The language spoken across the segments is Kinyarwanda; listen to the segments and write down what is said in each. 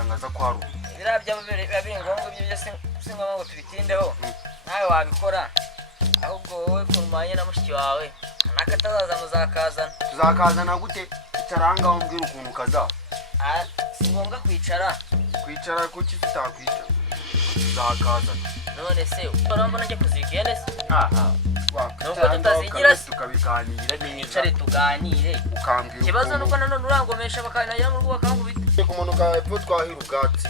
nkaza ngaza kwaru birabya babiri ngombwa ibyo byose singombwa ngo tubitindeho nawe wabikora ahubwo wowe kumanye na mushiki wawe nakatazaza muzakazana tuzakazana gute itaranga umbwira ukuntu kaza si ngombwa kwicara kuki tutakwicara tuzakazana none se urambona njye kuzigende se nuko tutazigira tukabiganira nicare tuganire ukambwira ikibazo nuko nanone urangomesha bakanajya mu rugo bakankubita kumanuka epfo twahira ubwatsi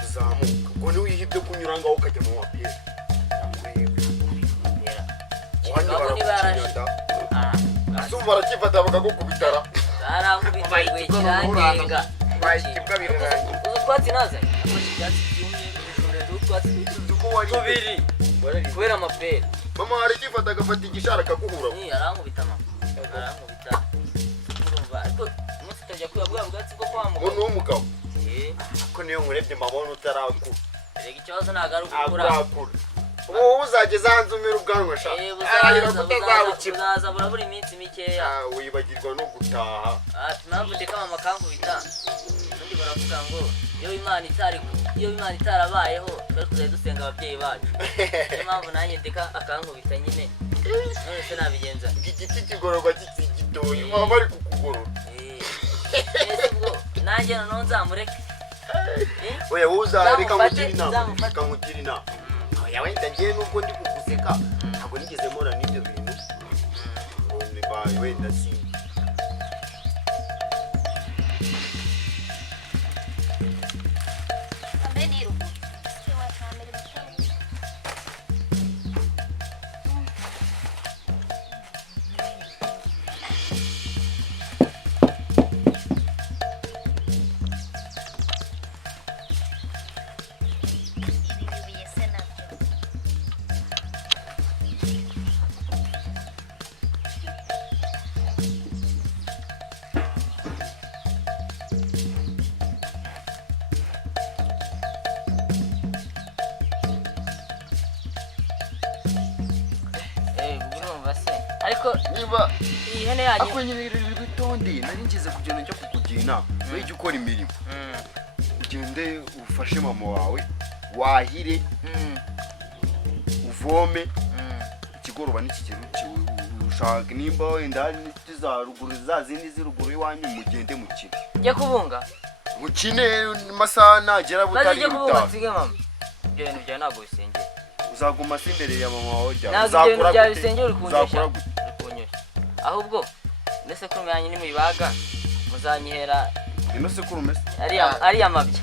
tuzamuka ubwo ntiwihibye kunyura ngaho ukajya mu mapira Sumva barakifata bakagukubitara barankubita kirangenga bayitibwa biraranye utwatsi naza ibyatsi byumye bishobora utwatsi tubiri kubera amapera mama arikifata agafata igishara akaguhura arankubita mama arankubita urumva ariko umunsi utajya kuyabwira bwatsi bwo kwa mugabo umuntu w'umugabo ko niyo nkurebye mabona utarakura erega ikibazo ntago ari ugukura wowe uzageza hanze umira ubwanwa shaka buzaza burabura iminsi mikeya wibagirwa no gutaha impamvu ndeka mama akankubita ubundi baravuga ngo iyo imana itarabayeho twari kuzajya dusenga ababyeyi bacu niyo mpamvu nanjye ndeka akankubita nyine none se nabigenza igiti kigororwa kikiri gitoya baba bari kukugorora nanjye noneho nzamureke oya wowe uzareka nkugira inama yawe ndagiye nuko ndi kuguseka ntabwo nigeze mpora n'ibyo bintu ngo wenda si ariko niba ihene yaje akwenyerera ibitonde nari ngize kugenda cyo kukugina wejye ukora imirimo ugende ufashe mama wawe wahire uvome ikigoroba n'ikigero ushaka nimba wenda n'izaruguru zazindi ziruguru iwanyu mugende mukine njye kubunga mukine masaha nagera butari gutaha ibyo bintu byawe ntabwo bisengera uzaguma se imbere ya mama wawe uzakora gute ahubwo ndetse kurume yanyu ni muyibaga muzanyihera ino se kurume ari amabya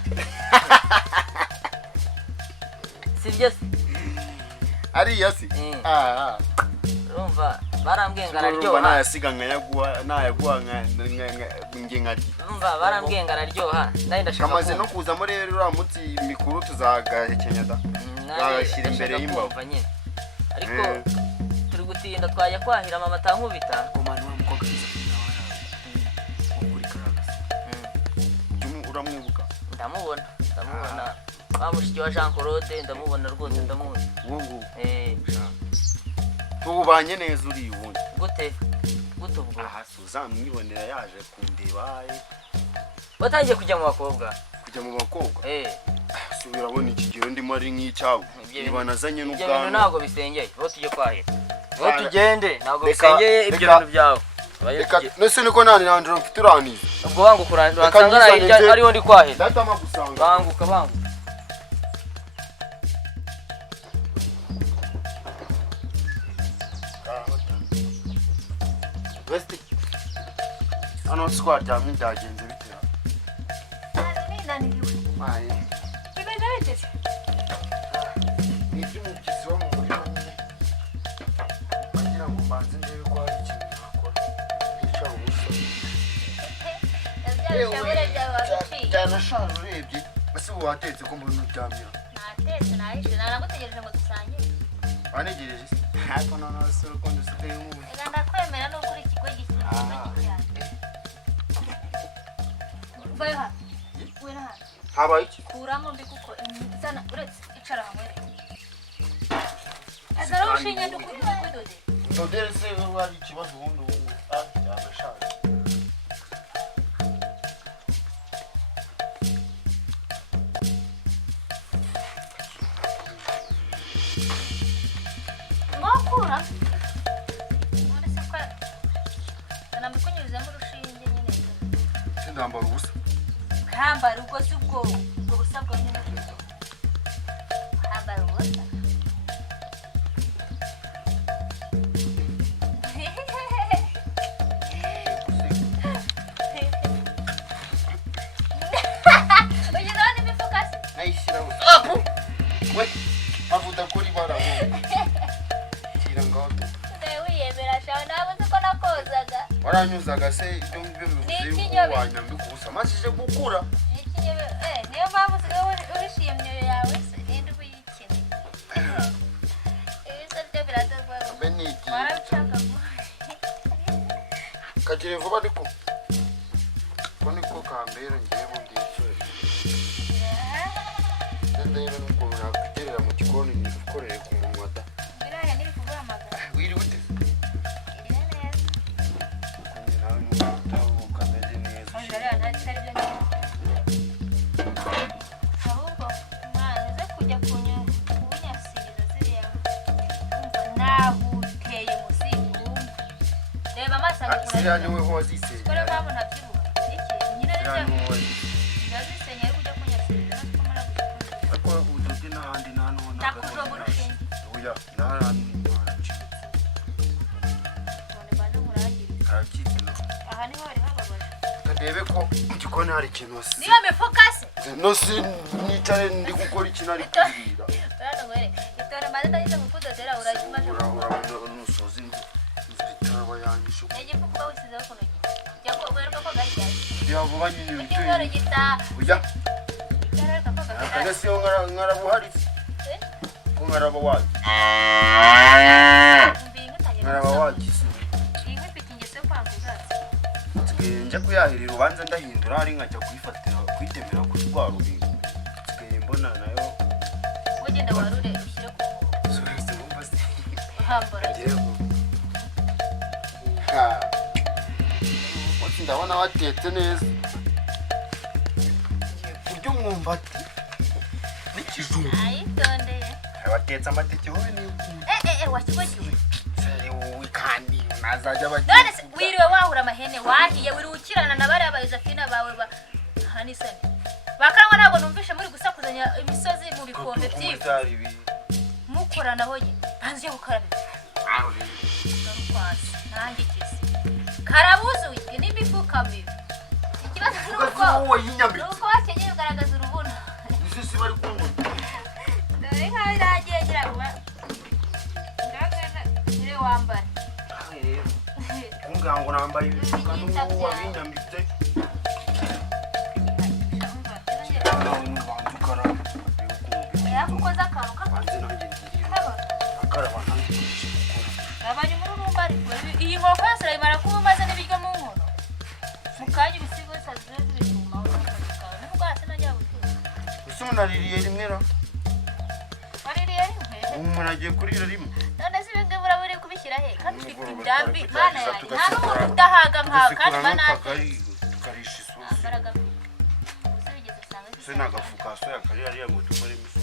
sibyo se ari yasi urumva barambwiye ngararyoha nayasiga nayaguha nge nkarya urumva barambwiye ngararyoha nayo ndashaka kamaze no kuzamo rero uramutse mikuru tuzagahekenya da gashyira imbere y'imbavu nyine ariko turi gutinda twajya kwahira mama atankubita komana wa mukobwa ukuri karagasa uramwibuka ndamubona wa mushiki wa Jean Claude ndamubona rwose ndamuzi uwo tubanye neza uri ubundi gute ubwo Suzanne mwibonera yaje kundeba watangiye kujya mu bakobwa subirabona ikigero ndimo ari nk'icyawe niba nazanye n'ubwanwa ibyo bintu ntabwo bisengeye bo tujye kwahira bo tugende ntabwo bisengeye ibyo bintu byawe nese niko nani nandiro mfite uranize ubwo banguka uransanga ariho ndi kwahira datama gusanga banguka Westi ano squad jamwe ndagenze bitera Maye. Bimeze bite? Ni ikintu kiziba mu muriro nyine. Bagira ngo mbanze ndebe ko hari ikintu nakora. Nica ubusa. Byanashaje urebye. Ese ubu watetse ko mbona uryamye. Natetse nahishe naragutegereje ngo dusange. Wanegereje se? Ariko noneho se urukundo usigaye umuzi. Ega ndakwemera no kuri ikigo cyane. Vayo hano. Wena hano. Habaye iki? Kuramo mbi kuko imizana uretse icara hamwe. Azaro ushinye ndukudode. Ndodere se wari ikibazo ubundi byanashaje. Aha. Uretse ko namikunyuzamo urushinge nyine. Sindambara ubusa. Hambara ubwo si ubwo busa bwo nyine. Hambara ubusa. We, avuda kuri bara wowe. Kira ngato. Wiyemera shawe nabuze ko nakozaga. Waranyuzaga se ibyo bivuze wanyambi kubusa. Mashije gukura. Ikinyebe niyo mpamvu urishimye yawe se indi buyikene. Ibisa byo biradagwa. Beniki. Warabishaka ngo. Kagire vuba ariko. Ko niko kambera ngiye bundi icyo. Ndende nuko nakugerera mu gikoni nikorere ku munwata. Birahe niri kuguhamagara. Wiri ute? Iri neza. Nawe mutaho kameze neza. Ongera ntari byo neza. Ahubwo mwanze kujya kunyasiriza ziriya. Umva nahuteye muzigu. Reba amasaga kuri. Siriya niwe ho waziseye. Kora mpamvu ntabyibuha. Iki nyine Siriya rero. niwe waziseye. Ndazisenya ari kujya kunyasiriza natwe mara gukora. Ako udoze n'ahandi nano Nakujo mu rushinge. Oya, n'ahandi mwaraci. None bane murangiriza. Karakitino. Aha niho hari hababaje. Kadebe ko mu gikoni hari ikintu wasi. Niyo mifuka se. No si nicare ndi gukora ikintu ari kubwira. Bana were. Itore maze ndagize kukudodera urayimaje. Urabona nusozi nzitaba yanyisho. Negifuka wisizeho kuno. Jako wereka ko gari cyane. Yavuba nyine Ikingoro gita. Oya, Cyareka ko gari. akagasi yo ngarabuhari. Ko ngaraba waje. Ngaraba waje. Inka pitingese kwanguza. Nje kuyahirira ubanza ndahindura ari nkajya kuyifatira kwitemera ku rwarubingo. Mbona nayo Wogenda warure ushyire ku surese mumbaze. hambara. Wati ndabona watetse neza. Kurya umwumbati n'ikijumba. Ayitondeye. Watetse amateke wowe ni Wakigogiwe. wowe kandi unazajya None se wiriwe wahura amahene wahiye wiri ukirana na bari abayizafina bawe ba hanisane. Bakanwa ntabwo numvishe muri gusakuzanya imisozi mu bikombe by'ifu. Mukorana hoye. Banze yo gukarabe. Garukwasi nanjye kisi. Karabuzuye n'imifuka mibi. Ikibazo nuko wowe yinyambitse. nuko wakenyeye ugaragaza urubuno. Isi bari kumwe. Dore nkaho iragiye gira kuba. Ndagana ire wambara. Kungango nambaye ibifuka n'uwo wabinyambitse. Yakukoza akantu Banze nanjye ndirira. kakaba. Akaraba nanjye gukora. Abanye muri rumba ariko iyi nkoko yose irayimara kuba umaze n'ibiryo mu nkono. Mukanya ibisigo bisaziwe zibituma ukavuga. Nubwo hasi najya gutura. Ese munaririye rimwe ra? Waririye rimwe. Umuntu agiye kurira rimwe. None se ibyo buraburi kubishyira he? Kandi ufite indambi mana yanjye. Nta n'umuntu udahaga nkawe kandi mana tukarisha isosi. ambaraga. Ubuse bigeze usanga Se nagafuka soya karira ariya ngo dukore imisosi.